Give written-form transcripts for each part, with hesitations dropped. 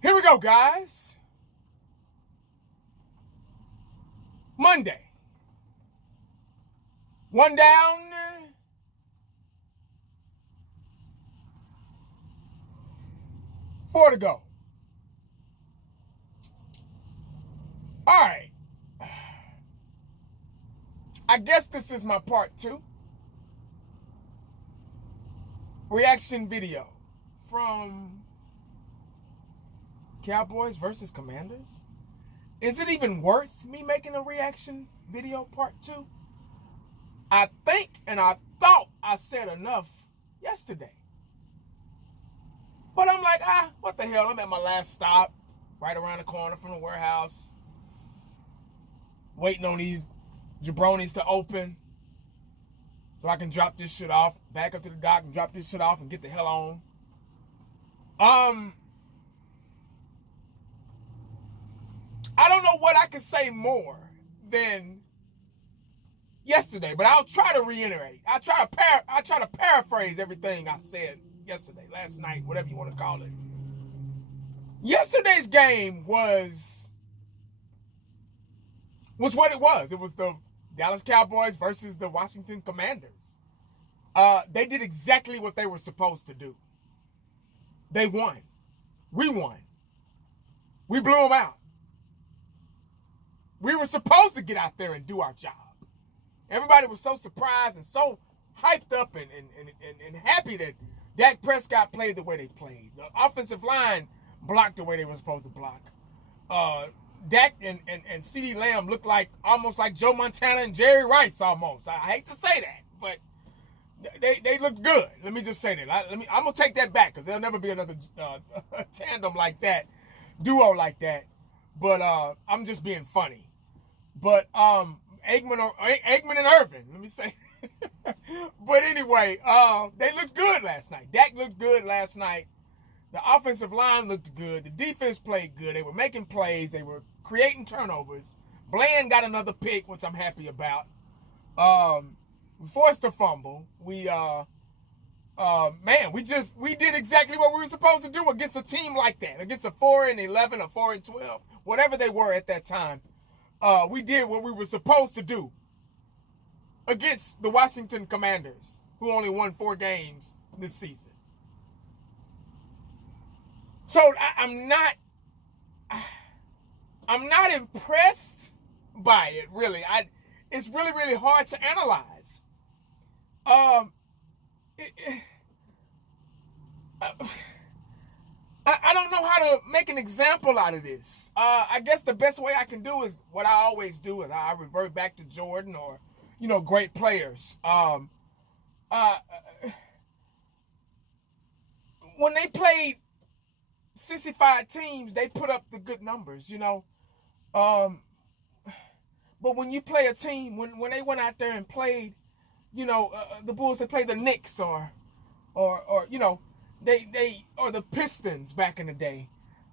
Here we go, guys. Monday. One down. Four to go. All right. I guess this is my part 2. Reaction video from Cowboys versus Commanders. Is it even worth me making a reaction video part 2? I think and I thought I said enough yesterday. But I'm like, what the hell? I'm at my last stop, right around the corner from the warehouse, waiting on these jabronis to open so I can drop this shit off, back up to the dock and drop this shit off and get the hell on. I don't know what I can say more than yesterday, but I'll try to reiterate. I try to paraphrase everything I said yesterday, last night, whatever you want to call it. Yesterday's game was what it was. It was the Dallas Cowboys versus the Washington Commanders. They did exactly what they were supposed to do. They won. We won. We blew them out. We were supposed to get out there and do our job. Everybody was so surprised and so hyped up and happy that Dak Prescott played the way they played. The offensive line blocked the way they were supposed to block. Dak and CeeDee Lamb looked almost like Joe Montana and Jerry Rice almost. I hate to say that, but they looked good. Let me just say that. I'm going to take that back because there'll never be another tandem like that, duo like that. But I'm just being funny. But Aikman and Irvin, let me say. But anyway, they looked good last night. Dak looked good last night. The offensive line looked good. The defense played good. They were making plays. They were creating turnovers. Bland got another pick, which I'm happy about. We forced a fumble. We did exactly what we were supposed to do against a team like that. Against a 4-11 or 4-12, whatever they were at that time. We did what we were supposed to do against the Washington Commanders, who only won 4 games this season. So I'm not impressed by it, really. It's really, really hard to analyze. I don't know how to make an example out of this. I guess the best way I can do is what I always do, is I revert back to Jordan or, great players. When they played sissified teams, they put up the good numbers, But when you play a team, when they went out there and played, the Bulls, they played the Knicks or they or the Pistons back in the day,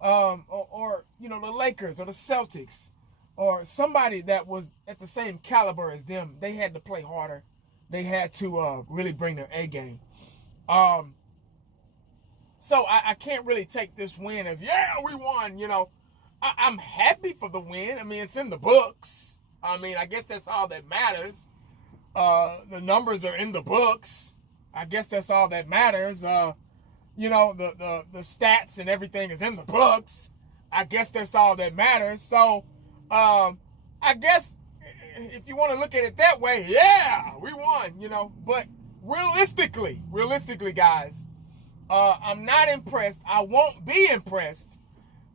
or the Lakers or the Celtics, or somebody that was at the same caliber as them, they had to play harder. They had to really bring their A game. So I can't really take this win as, we won, I'm happy for the win. I mean, it's in the books. I mean, I guess that's all that matters. The numbers are in the books. I guess that's all that matters. The stats and everything is in the books. I guess that's all that matters. So, I guess if you want to look at it that way, we won, But realistically, guys, I'm not impressed. I won't be impressed.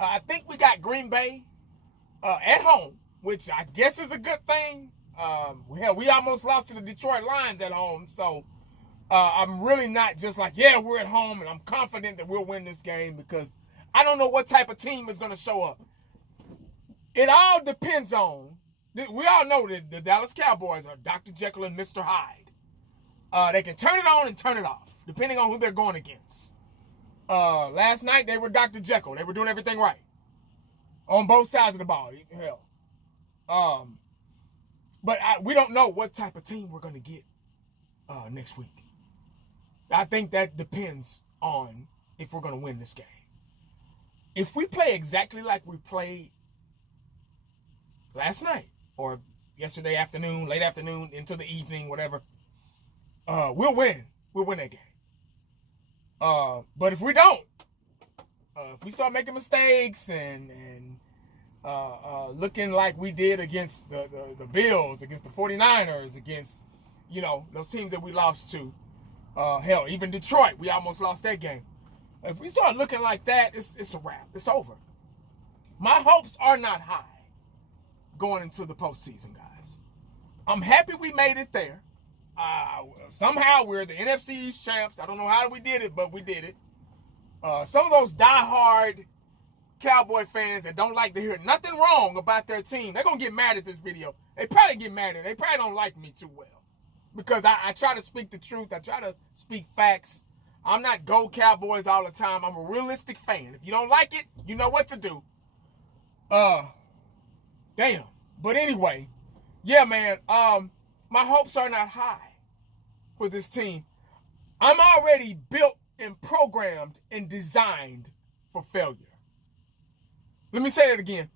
I think we got Green Bay at home, which I guess is a good thing. We almost lost to the Detroit Lions at home, so I'm really not just like, we're at home and I'm confident that we'll win this game, because I don't know what type of team is going to show up. It all depends on, we all know that the Dallas Cowboys are Dr. Jekyll and Mr. Hyde. They can turn it on and turn it off, depending on who they're going against. Last night, they were Dr. Jekyll. They were doing everything right on both sides of the ball. Hell. But we don't know what type of team we're going to get next week. I think that depends on if we're going to win this game. if we play exactly like we played last night or yesterday afternoon, late afternoon into the evening, whatever, we'll win. We'll win that game. But if we don't, if we start making mistakes and looking like we did against the Bills, against the 49ers, against, those teams that we lost to, hell, even Detroit, we almost lost that game. If we start looking like that, it's a wrap. It's over. My hopes are not high going into the postseason, guys. I'm happy we made it there. Somehow we're the NFC East champs. I don't know how we did it, but we did it. Some of those diehard Cowboy fans that don't like to hear nothing wrong about their team, they're going to get mad at this video. They probably get mad at it. They probably don't like me too well. Because I try to speak the truth. I try to speak facts. I'm not go Cowboys all the time. I'm a realistic fan. If you don't like it, you know what to do. Damn. But anyway, yeah, man. My hopes are not high for this team. I'm already built and programmed and designed for failure. Let me say that again.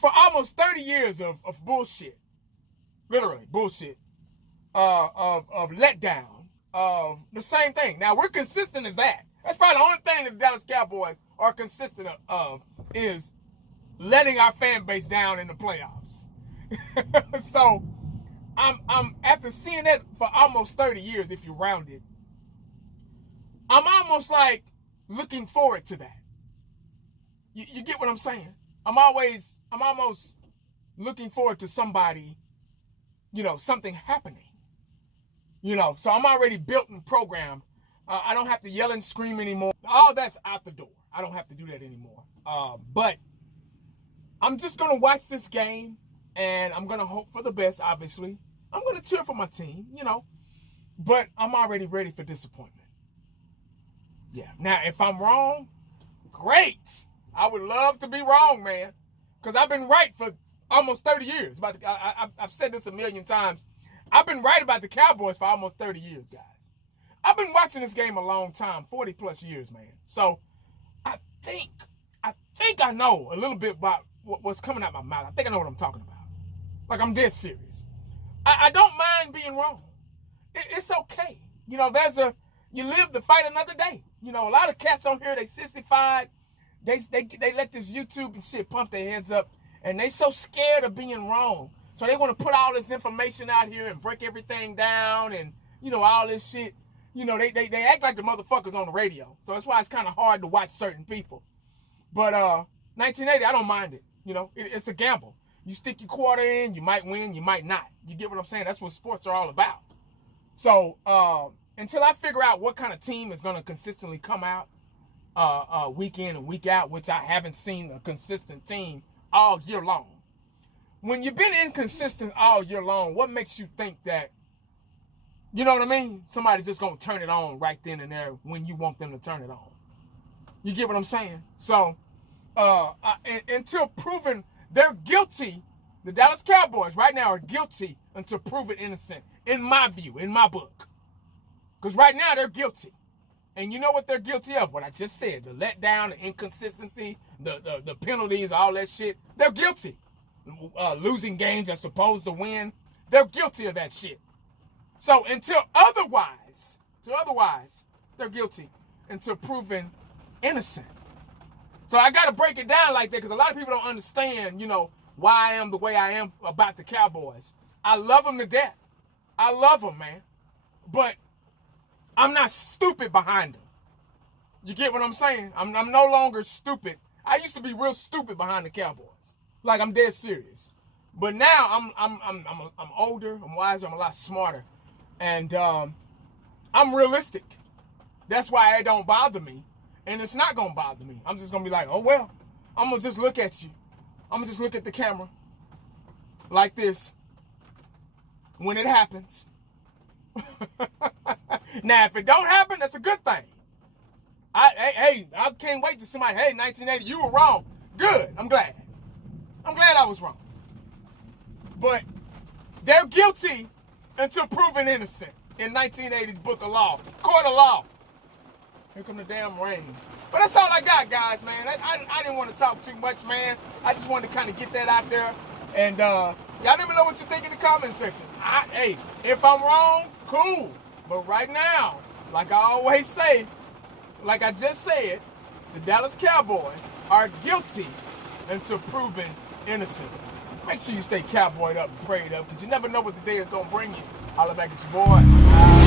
For almost 30 years of bullshit, literally bullshit, of letdown, of the same thing. Now, we're consistent in that. That's probably the only thing that the Dallas Cowboys are consistent of is letting our fan base down in the playoffs. So, I'm after seeing that for almost 30 years, if you round it, I'm almost like looking forward to that. You get what I'm saying? I'm almost looking forward to somebody, something happening. So I'm already built and programmed. I don't have to yell and scream anymore. All that's out the door. I don't have to do that anymore. But I'm just going to watch this game, and I'm going to hope for the best, obviously. I'm going to cheer for my team, But I'm already ready for disappointment. Yeah. Now, if I'm wrong, great. I would love to be wrong, man. Because I've been right for almost 30 years. I've said this a million times. I've been right about the Cowboys for almost 30 years, guys. I've been watching this game a long time, 40 plus years, man. So I think I know a little bit about what's coming out my mouth. I think I know what I'm talking about. Like, I'm dead serious. I don't mind being wrong. It's okay. You live to fight another day. A lot of cats on here, they sissified. They let this YouTube and shit pump their heads up, and they so scared of being wrong. So they want to put all this information out here and break everything down and, all this shit. They act like the motherfuckers on the radio. So that's why it's kind of hard to watch certain people. But 1980, I don't mind it. It's a gamble. You stick your quarter in, you might win, you might not. You get what I'm saying? That's what sports are all about. So until I figure out what kind of team is going to consistently come out week in and week out, which I haven't seen a consistent team all year long. When you've been inconsistent all year long, what makes you think that, you know what I mean? Somebody's just going to turn it on right then and there when you want them to turn it on. You get what I'm saying? So, until proven they're guilty, the Dallas Cowboys right now are guilty until proven innocent, in my view, in my book. Because right now they're guilty. And you know what they're guilty of? What I just said, the letdown, the inconsistency, the penalties, all that shit. They're guilty. Losing games they're supposed to win. They're guilty of that shit. So until otherwise, they're guilty until proven innocent. So I got to break it down like that because a lot of people don't understand, why I am the way I am about the Cowboys. I love them to death. I love them, man. But I'm not stupid behind them. You get what I'm saying? I'm no longer stupid. I used to be real stupid behind the Cowboys. Like, I'm dead serious. But now I'm older, I'm wiser, I'm a lot smarter. And I'm realistic. That's why it don't bother me. And it's not going to bother me. I'm just going to be like, oh, well, I'm going to just look at you. I'm going to just look at the camera like this when it happens. Now, if it don't happen, that's a good thing. I can't wait to somebody, hey, 1980, you were wrong. Good. I'm glad I was wrong. But they're guilty until proven innocent in 1980's book of law, court of law. Here come the damn rain. But that's all I got, guys, man. I didn't want to talk too much, man. I just wanted to kind of get that out there. And y'all let me know what you think in the comment section. Hey, if I'm wrong, cool. But right now, like I always say, like I just said, the Dallas Cowboys are guilty until proven innocent. Make sure you stay cowboyed up and prayed up, because you never know what the day is going to bring you. Holla back at your boy.